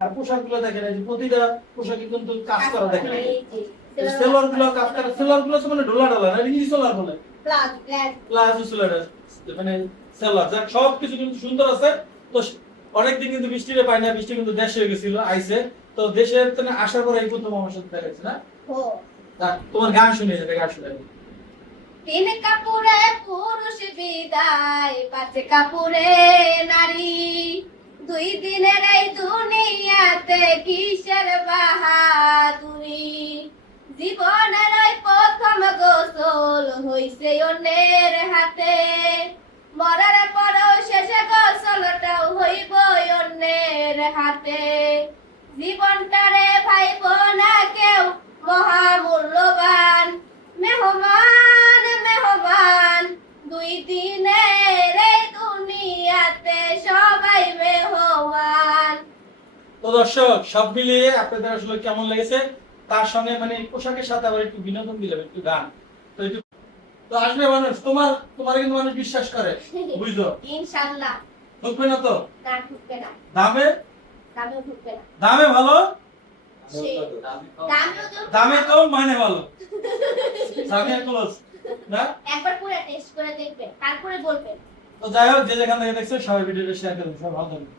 আর পোশাকগুলো দেখেন এই যে প্রতিটা পোশাকে কিন্তু কাজ করা দেখেন সেলর গুলো কাজ করা সেলর গুলো তো মানে ঢোলা ঢোলা না ইংলিশ সেলর বলে প্লাজো সেলর মানে সেলর যাক সব কিছু কিন্তু সুন্দর আছে তো অনেকদিন কিন্তু বৃষ্টিতে পাই না বৃষ্টি কিন্তু দেশে হয়ে গেছিল আইছে তো দেশের থেকে আসার পরে এই প্রথম আমার সাথে দেখাচ্ছে না তোমার গান শুনে যাবে গান শুনে তিন কাপুরে পুরুষ বিদায় পাঁচ কাপুরে নারী দুই দিনের এই দুনিয়াতে কিসের বাহাদুরি জীবনের ওই প্রথম গোসল হইছে অন্যের হাতে মরার পরও শেষে গোসলটাও হইব অন্যের হাতে জীবনটারে ভাইব না কেউ মহামূল্যবান মেহমান মেহমান দুই দিনের এই দুনিয়াতে সবাই মেহমান। তো দর্শক সব মিলিয়ে আপনাদের আসলে কেমন লেগেছে তার সঙ্গে মানে পোশাকের সাথে আবার একটু বিনোদন দিলাম একটু গান তো একটু তো আসবে মানুষ তোমার কিন্তু মানুষ বিশ্বাস করে বুঝছো ইনশাআল্লাহ ঠকবে না তো না ঠকবে না দামে ঠকবে না দামে ভালো দামেও দামে কম মানে ভালো দামে ক্লোজ না একবার পুরো টেস্ট করে দেখবেন তারপরে বলবেন তো যাই হোক যে যেখান থেকে দেখছেন সবাই ভিডিওটা শেয়ার করুন সবাই ভালো থাকবেন।